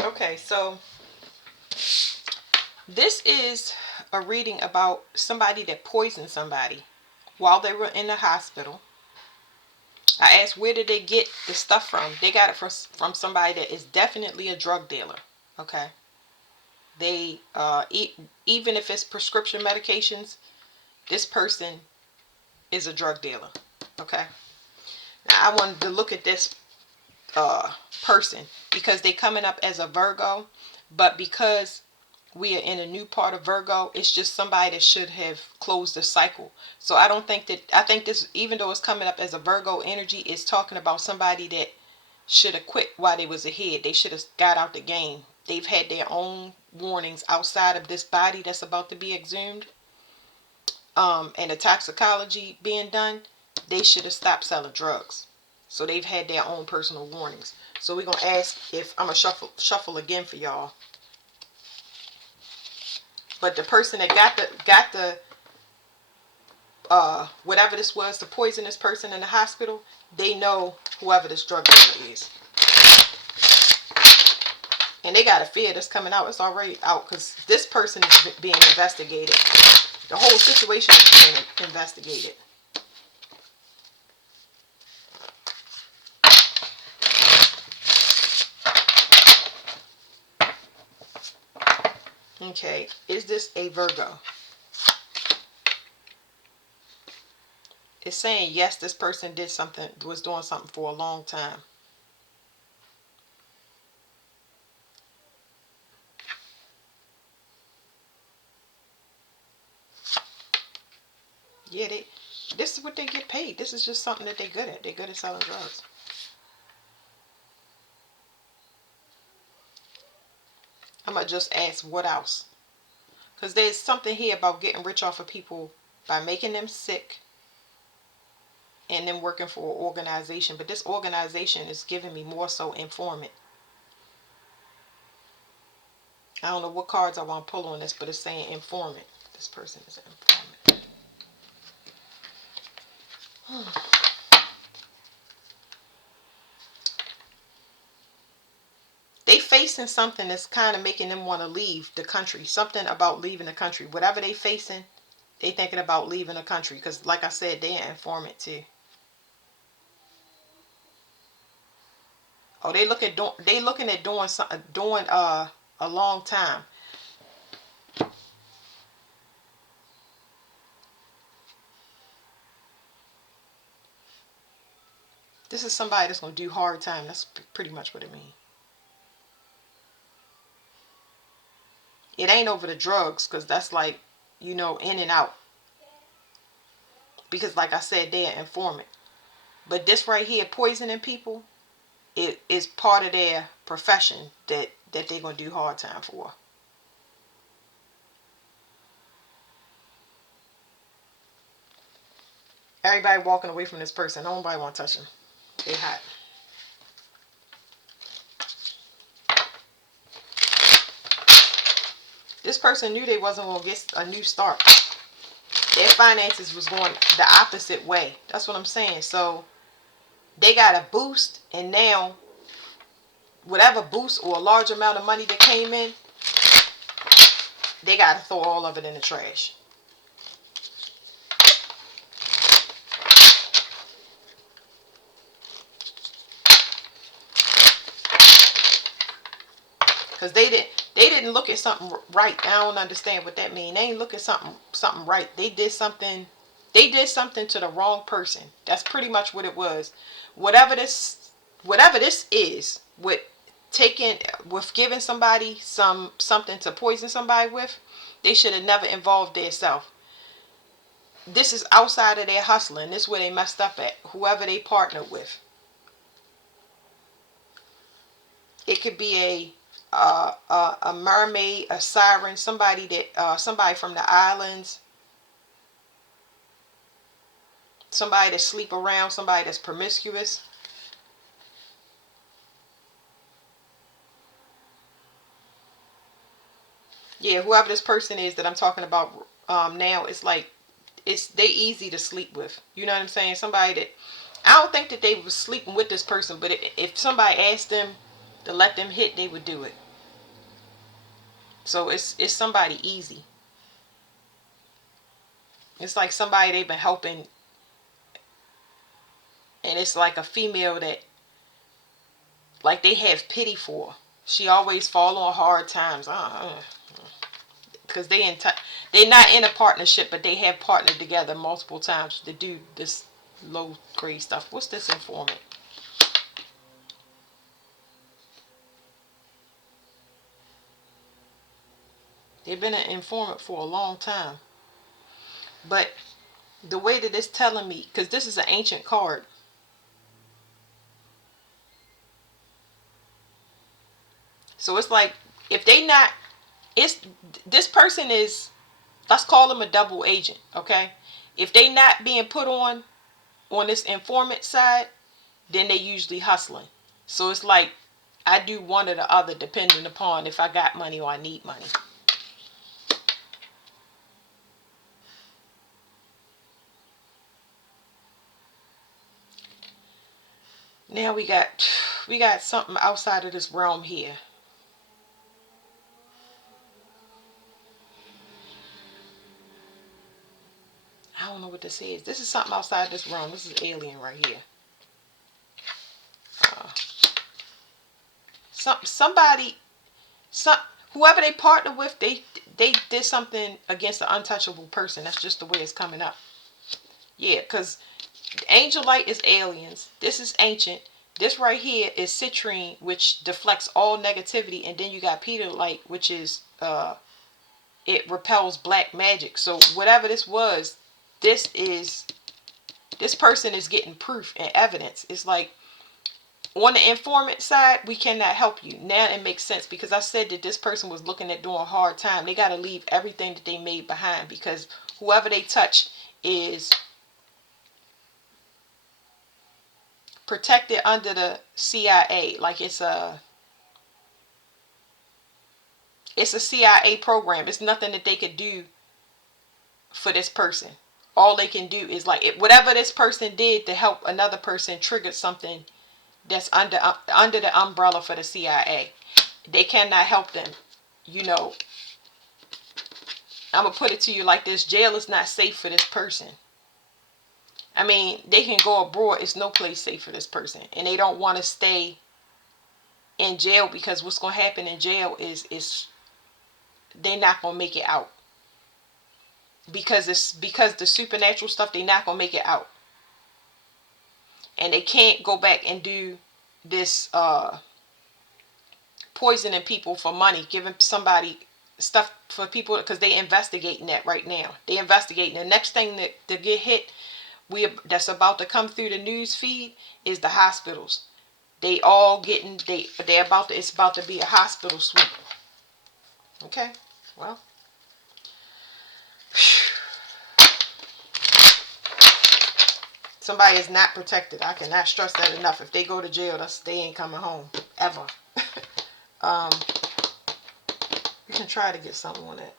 Okay, so this is a reading about somebody that poisoned somebody while they were in the hospital. I asked where did they get the stuff from? They got it from somebody that is definitely a drug dealer. Okay, they even if it's prescription medications, this person is a drug dealer. Okay, now I wanted to look at this uh, person because they coming up as a Virgo, but because we are in a new part of Virgo, it's just somebody that should have closed the cycle. So I don't think that, I think this, even though it's coming up as a Virgo energy, is talking about somebody that should have quit while they was ahead. They should have got out the game. They've had their own warnings outside of this body that's about to be exhumed, and the toxicology being done. They should have stopped selling drugs. So they've had their own personal warnings. So we're gonna ask if I'm gonna shuffle again for y'all. But the person that got the whatever this was, the poisonous person in the hospital, they know whoever this drug dealer is. And they got a fear that's coming out. It's already out because this person is being investigated. The whole situation is being investigated. Okay, is this a Virgo? It's saying yes, this person did something, was doing something for a long time. Yeah, they. This is what they get paid. This is just something that they're good at. They're good at selling drugs. I'm gonna just ask what else, because there's something here about getting rich off of people by making them sick and then working for an organization. But this organization is giving me more so informant. I don't know what cards I want to pull on this, but it's saying informant. This person is an informant. They facing something that's kind of making them want to leave the country. Something about leaving the country. Whatever they facing, they thinking about leaving the country. Because like I said, they're an informant too. Oh, they looking at doing something, doing a long time. This is somebody that's gonna do hard time. That's pretty much what it means. It ain't over the drugs, because that's like, in and out. Because like I said, they're an informant. But this right here, poisoning people, it is part of their profession that they're gonna do hard time for. Everybody walking away from this person. Nobody want to touch them. They hot. This person knew they wasn't gonna get a new start. Their finances was going the opposite way. That's what I'm saying. So they got a boost, and now whatever boost or a large amount of money that came in, they got to throw all of it in the trash. Because they didn't look at something right. I don't understand what that means. They ain't look at something right. They did something to the wrong person. That's pretty much what it was. Whatever this is, with giving somebody something to poison somebody with, they should have never involved themselves. This is outside of their hustling. This is where they messed up at. Whoever they partnered with. It could be a mermaid, a siren, somebody from the islands, somebody that sleep around, somebody that's promiscuous. Yeah, whoever this person is that I'm talking about now, it's like they easy to sleep with. You know what I'm saying? Somebody that I don't think that they was sleeping with this person, but if somebody asked them to let them hit, they would do it. So it's somebody easy. It's like somebody they've been helping, and it's like a female that like they have pity for. She always fall on hard times. Because they're not in a partnership, but they have partnered together multiple times to do this low grade stuff. What's this informant? They've been an informant for a long time. But the way that it's telling me, because this is an ancient card, so it's like if they not, it's this person is, let's call them a double agent, okay? If they not being put on this informant side, then they usually hustling. So it's like I do one or the other depending upon if I got money or I need money. Now we got something outside of this realm here. I don't know what this is. This is something outside this realm. This is alien right here. Uh, somebody, some whoever they partner with, they did something against an untouchable person. That's just the way it's coming up. Yeah, because angel light is aliens. This is ancient. This right here is citrine, which deflects all negativity, and then you got Peter light, which is it repels black magic. So whatever this was, this is this person is getting proof and evidence. It's like on the informant side, we cannot help you. Now it makes sense because I said that this person was looking at doing a hard time. They got to leave everything that they made behind because whoever they touch is protected under the CIA. Like it's a CIA program. It's nothing that they could do for this person. All they can do is like whatever this person did to help another person triggered something that's under the umbrella for the CIA. They cannot help them. You know, I'm gonna put it to you like this: jail is not safe for this person. I mean, they can go abroad. It's no place safe for this person, and they don't want to stay in jail because what's gonna happen in jail is they're not gonna make it out because the supernatural stuff they're not gonna make it out, and they can't go back and do this poisoning people for money, giving somebody stuff for people because they investigating that right now. They investigating the next thing that to get hit. That's about to come through the news feed is the hospitals. They all getting they about to it's about to be a hospital sweep. Okay, well, somebody is not protected. I cannot stress that enough. If they go to jail, they ain't coming home ever. um, we can try to get something on it.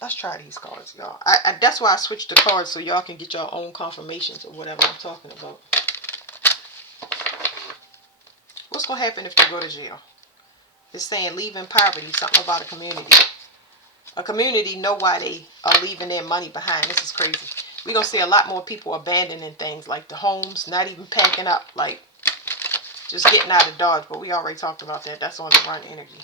Let's try these cards, y'all. That's why I switched the cards so y'all can get your own confirmations of whatever I'm talking about. What's gonna happen if they go to jail? It's saying leaving poverty, something about a community. A community know why they are leaving their money behind. This is crazy. We're gonna see a lot more people abandoning things like the homes, not even packing up, like just getting out of Dodge. But we already talked about that. That's on the run energy.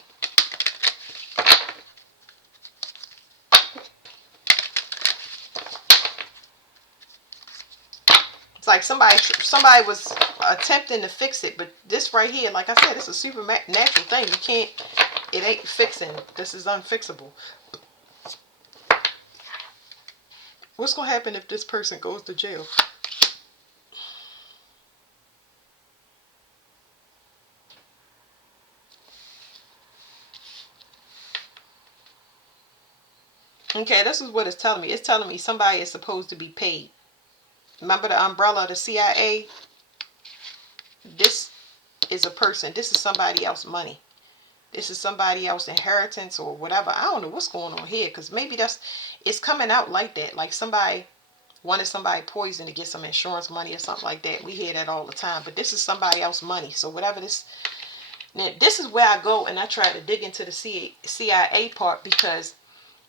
It's like somebody was attempting to fix it, but this right here, like I said, it's a supernatural thing. You can't, it ain't fixing. This is unfixable. What's gonna happen if this person goes to jail? Okay, this is what it's telling me. It's telling me somebody is supposed to be paid. Remember the umbrella of the CIA? This is a person. This is somebody else's money. This is somebody else's inheritance or whatever. I don't know what's going on here because maybe it's coming out like that. Like somebody wanted somebody poison to get some insurance money or something like that. We hear that all the time. But this is somebody else's money. So whatever this Now, this is where I go and I try to dig into the CIA part, because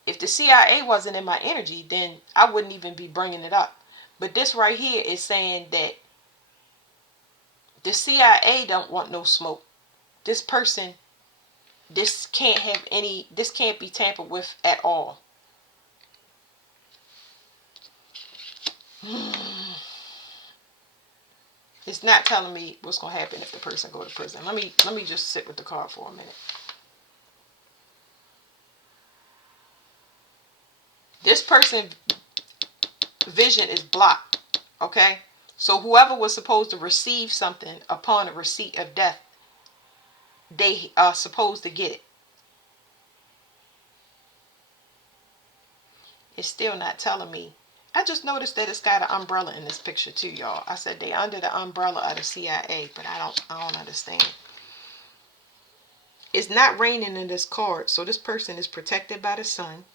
if the CIA wasn't in my energy, then I wouldn't even be bringing it up. But this right here is saying that the CIA don't want no smoke. This person, this can't be tampered with at all. It's not telling me what's going to happen if the person go to prison. Let me just sit with the card for a minute. This person vision is blocked. Okay? So whoever was supposed to receive something upon a receipt of death, they are supposed to get it. It's still not telling me. I just noticed that it's got an umbrella in this picture too, y'all. I said they under the umbrella of the CIA, but I don't understand. It's not raining in this card, so this person is protected by the sun.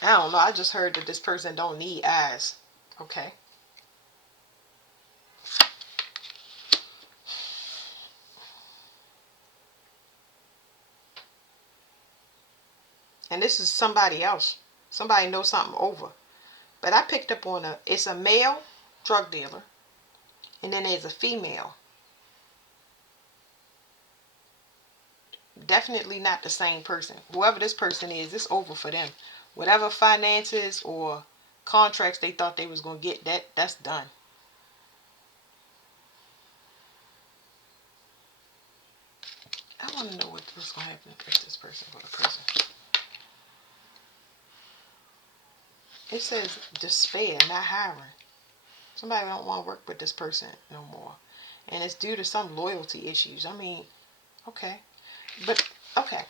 I don't know. I just heard that this person don't need eyes. Okay. And this is somebody else. Somebody knows something over. But I picked up on it's a male drug dealer. And then there's a female. Definitely not the same person. Whoever this person is, it's over for them. Whatever finances or contracts they thought they was going to get, that's done. I want to know what's going to happen if this person go to prison. It says despair, not hiring. Somebody don't want to work with this person no more. And it's due to some loyalty issues. I mean, okay. But, okay.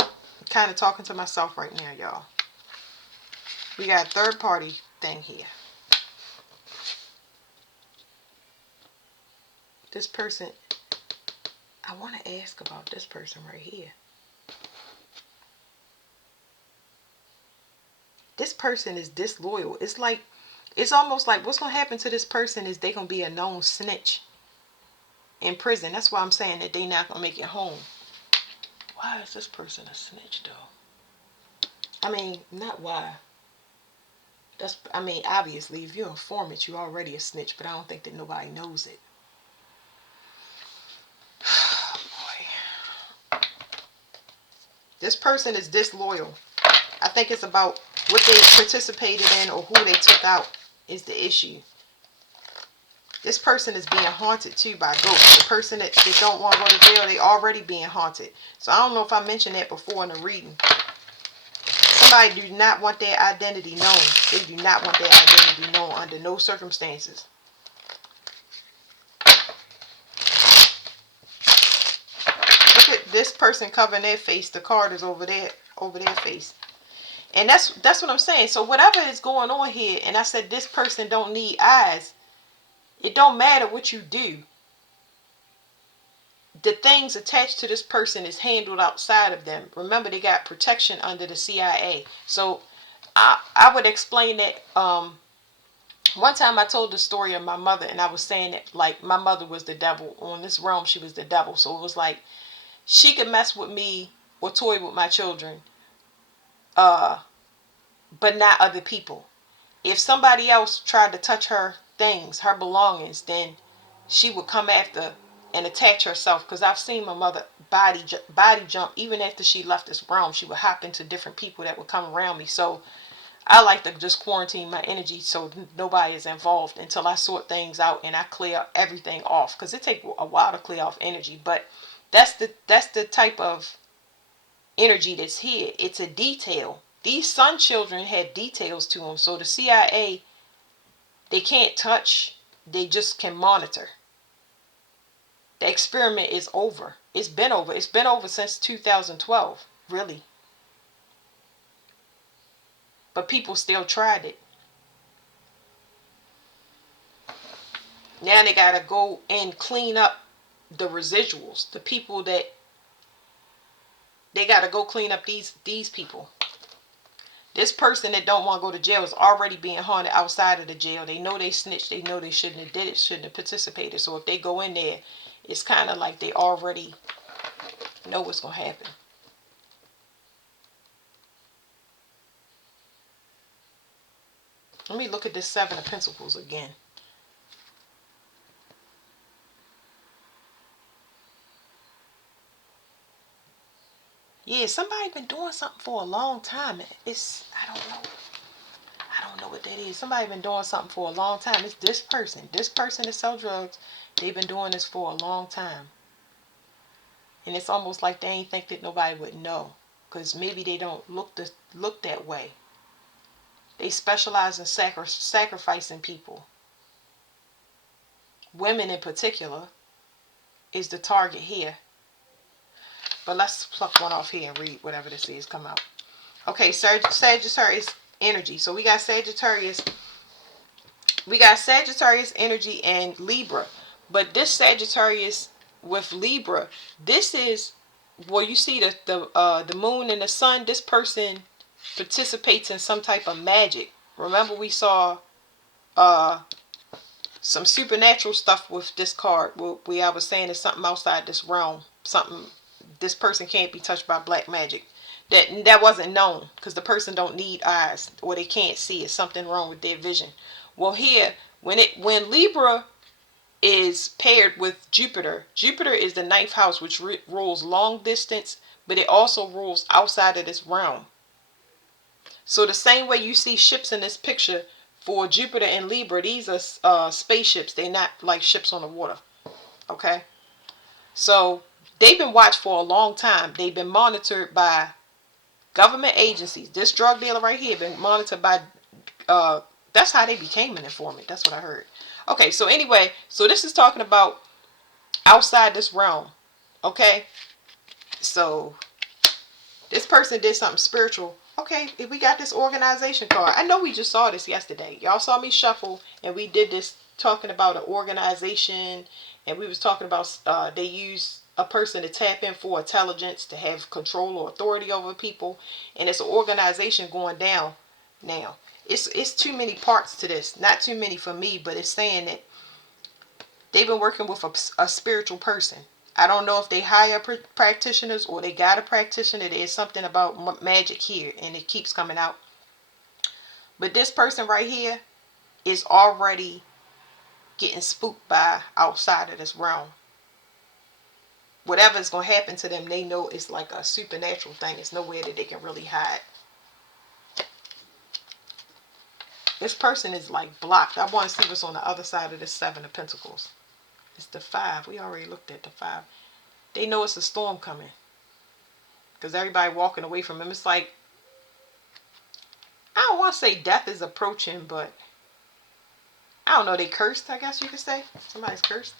I'm kind of talking to myself right now, y'all. We got a third party thing here. This person, I want to ask about this person right here. This person is disloyal. It's almost like what's going to happen to this person is they going to be a known snitch in prison. That's why I'm saying that they not going to make it home. Why is this person a snitch though? I mean, not why. Obviously, if you're an informant, you're already a snitch, but I don't think that nobody knows it. Boy. This person is disloyal. I think it's about what they participated in or who they took out is the issue. This person is being haunted too by ghosts. The person that don't want to go to jail, they already being haunted. So I don't know if I mentioned that before in the reading. Somebody do not want their identity known. They do not want their identity known under no circumstances. Look at this person covering their face. The card is over their face. And that's what I'm saying. So whatever is going on here, and I said this person don't need eyes. It don't matter what you do. The things attached to this person is handled outside of them. Remember, they got protection under the CIA. So I would explain that. One time I told the story of my mother, and I was saying that like my mother was the devil. On this realm, she was the devil. So it was like she could mess with me or toy with my children, but not other people. If somebody else tried to touch her things, her belongings, then she would come after and attach herself. Because I've seen my mother body jump. Even after she left this realm, she would hop into different people that would come around me. So I like to just quarantine my energy so nobody is involved until I sort things out and I clear everything off. Because it takes a while to clear off energy. But that's the type of energy that's here. It's a detail. These sun children had details to them. So the CIA, they can't touch. They just can monitor. The experiment is over. It's been over. It's been over since 2012. Really. But people still tried it. Now they gotta go and clean up the residuals. The people that they gotta go clean up these people. This person that don't want to go to jail is already being haunted outside of the jail. They know they snitched. They know they shouldn't have did it, shouldn't have participated. So if they go in there, it's kind of like they already know what's going to happen. Let me look at this Seven of Pentacles again. Yeah, somebody been doing something for a long time. I don't know. I don't know what that is. Somebody been doing something for a long time. It's this person. This person that sell drugs. They've been doing this for a long time. And it's almost like they ain't think that nobody would know. Because maybe they don't look that way. They specialize in sacrificing people. Women in particular is the target here. But let's pluck one off here and read whatever this is come out. Okay, Sagittarius energy. So we got Sagittarius energy and Libra. But this Sagittarius with Libra, this is, well, you see the moon and the sun. This person participates in some type of magic. Remember we saw some supernatural stuff with this card. I was saying it's something outside this realm. Something, this person can't be touched by black magic. That wasn't known because the person don't need eyes or they can't see. It's something wrong with their vision. Well, here when Libra is paired with Jupiter. Jupiter is the ninth house, which rules long distance, but it also rules outside of this realm. So the same way you see ships in this picture for Jupiter and Libra, these are spaceships. They're not like ships on the water. Okay? So they've been watched for a long time. They've been monitored by government agencies. This drug dealer right here been monitored by, that's how they became an informant. That's what I heard. Okay, so anyway, so this is talking about outside this realm. Okay? So this person did something spiritual. Okay, if we got this organization card. I know we just saw this yesterday. Y'all saw me shuffle and we did this talking about an organization, and we was talking about they use a person to tap in for intelligence, to have control or authority over people, and it's an organization going down now. It's too many parts to this. Not too many for me, but it's saying that they've been working with a spiritual person. I don't know if they hire practitioners or they got a practitioner. There's something about magic here and it keeps coming out. But this person right here is already getting spooked by outside of this realm. Whatever's going to happen to them, they know it's like a supernatural thing. It's nowhere that they can really hide. This person is like blocked. I want to see what's on the other side of this Seven of Pentacles. It's the Five. We already looked at the Five. They know it's a storm coming. Because everybody walking away from him. It's like, I don't want to say death is approaching, but I don't know. They cursed, I guess you could say. Somebody's cursed.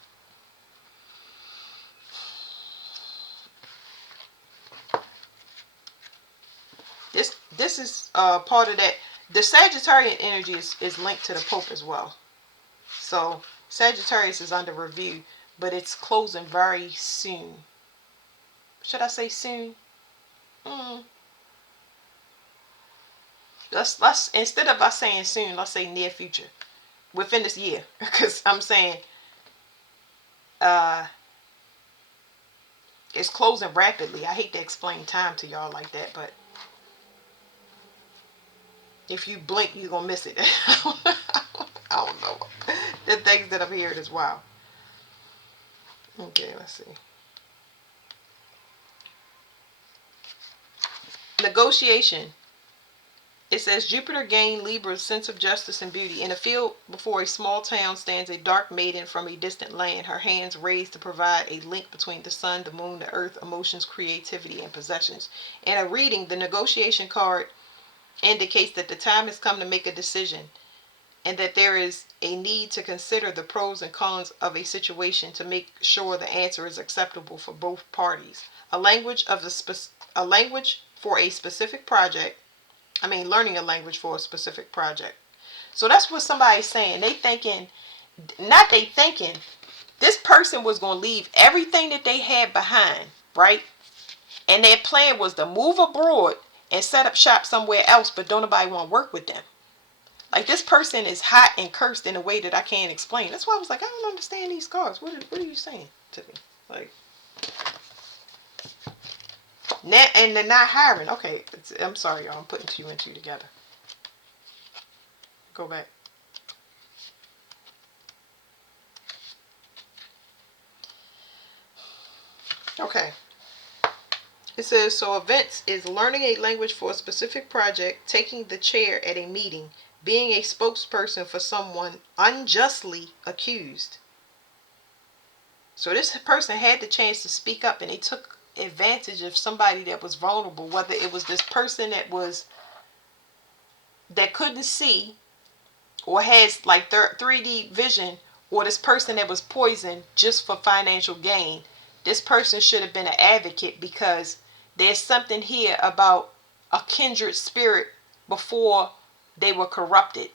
This is part of that. The Sagittarian energy is linked to the Pope as well. So Sagittarius is under review, but it's closing very soon. Should I say soon? Let's instead of us saying soon, let's say near future, within this year, because I'm saying it's closing rapidly. I hate to explain time to y'all like that, but if you blink, you're gonna miss it. I don't know. The things that I'm hearing is wild. Okay, let's see. Negotiation. It says Jupiter gained Libra's sense of justice and beauty. In a field before a small town stands a dark maiden from a distant land, her hands raised to provide a link between the sun, the moon, the earth, emotions, creativity, and possessions. In a reading, the negotiation card indicates that the time has come to make a decision and that there is a need to consider the pros and cons of a situation to make sure the answer is acceptable for both parties. A language for a specific project. Learning a language for a specific project. So that's what somebody's saying. They thinking not they thinking, this person was going to leave everything that they had behind, right? And their plan was to move abroad and set up shop somewhere else, but don't nobody want to work with them. Like, this person is hot and cursed in a way that I can't explain. That's why I was like, I don't understand these cards. What are you saying to me? Like, and they're not hiring. Okay, I'm sorry, y'all. I'm putting two and two together. Go back. Okay. It says, so events is learning a language for a specific project, taking the chair at a meeting, being a spokesperson for someone unjustly accused. So this person had the chance to speak up, and they took advantage of somebody that was vulnerable, whether it was this person that couldn't see or has like 3D vision, or this person that was poisoned just for financial gain. This person should have been an advocate, because there's something here about a kindred spirit before they were corrupted.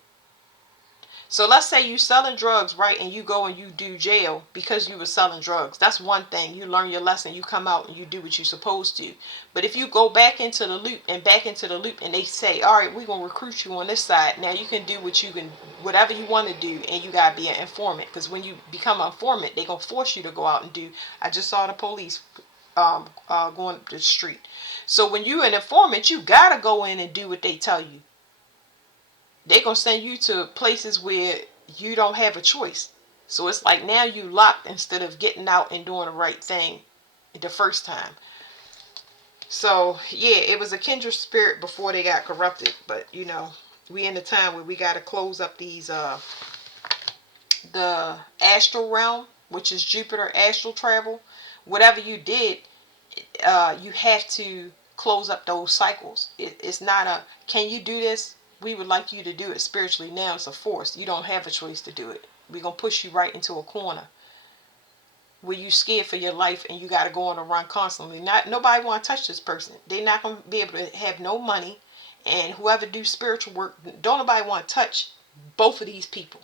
So let's say you selling drugs, right, and you go and you do jail because you were selling drugs. That's one thing. You learn your lesson, you come out and you do what you're supposed to. But if you go back into the loop and back into the loop, and they say, all right, we're going to recruit you on this side. Now you can do whatever you want to do, and you got to be an informant. Because when you become an informant, they're going to force you to go out and do. I just saw the police going up the street. So when you're an informant, you got to go in and do what they tell you. They're going to send you to places where you don't have a choice. So it's like now you locked instead of getting out and doing the right thing the first time. So yeah, it was a kindred spirit before they got corrupted. But we in the time where we got to close up these the astral realm, which is Jupiter astral travel. Whatever you did, you have to close up those cycles. It's not a, can you do this? We would like you to do it spiritually. Now it's a force. You don't have a choice to do it. We're going to push you right into a corner where you scared for your life, and you got to go on a run constantly. Nobody want to touch this person. They're not going to be able to have no money. And whoever do spiritual work, don't nobody want to touch both of these people.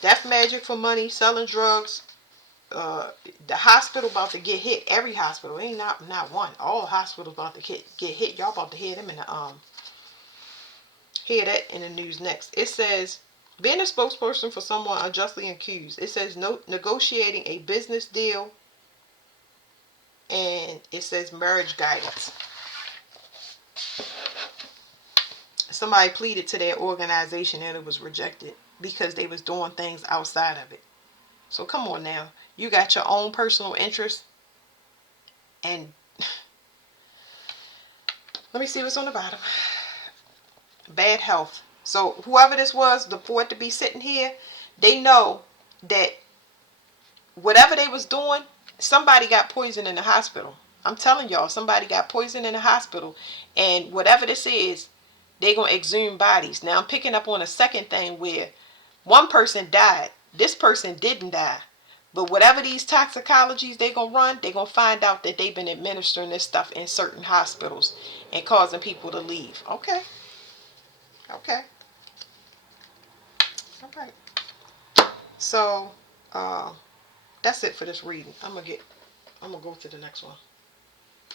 That's magic for money, selling drugs. The hospital about to get hit. Every hospital, ain't not one. All hospitals about to get hit. Y'all about to hear them in the hear that in the news next. It says, being a spokesperson for someone unjustly accused. It says no negotiating a business deal, and it says marriage guidance. Somebody pleaded to their organization and it was rejected because they was doing things outside of it. So come on now. You got your own personal interest, and let me see what's on the bottom. Bad health. So whoever this was, for it to be sitting here, they know that whatever they was doing, somebody got poisoned in the hospital. I'm telling y'all, somebody got poisoned in the hospital, and whatever this is, they gonna exhume bodies. Now I'm picking up on a second thing where one person died. This person didn't die. But whatever these toxicologies they gonna run, they gonna find out that they've been administering this stuff in certain hospitals and causing people to leave. Okay. Okay. All right. So that's it for this reading. I'm gonna go to the next one.